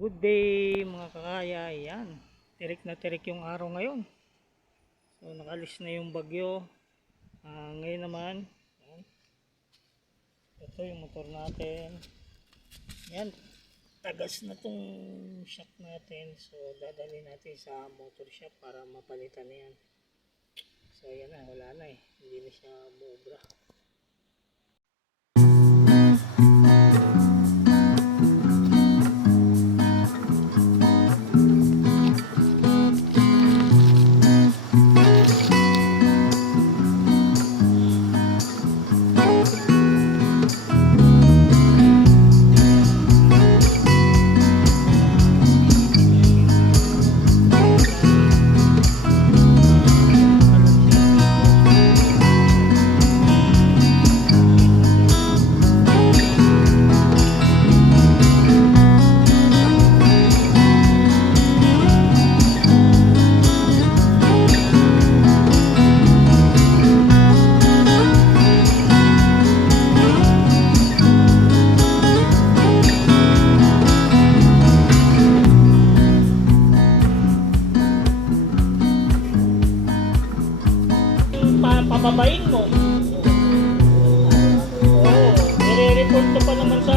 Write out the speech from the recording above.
Good day mga kakaya. Ayan, tirik na tirik yung araw ngayon. So nakalis na yung bagyo. Ngayon naman ayan, ito yung motor natin. Ayan, tagas na tong shock natin. So dadalhin natin sa motor shop para mapalitan na yan. So ayan na, wala na hindi na siya mubra. Pababain mo. Oo, nire-report ko pa naman sa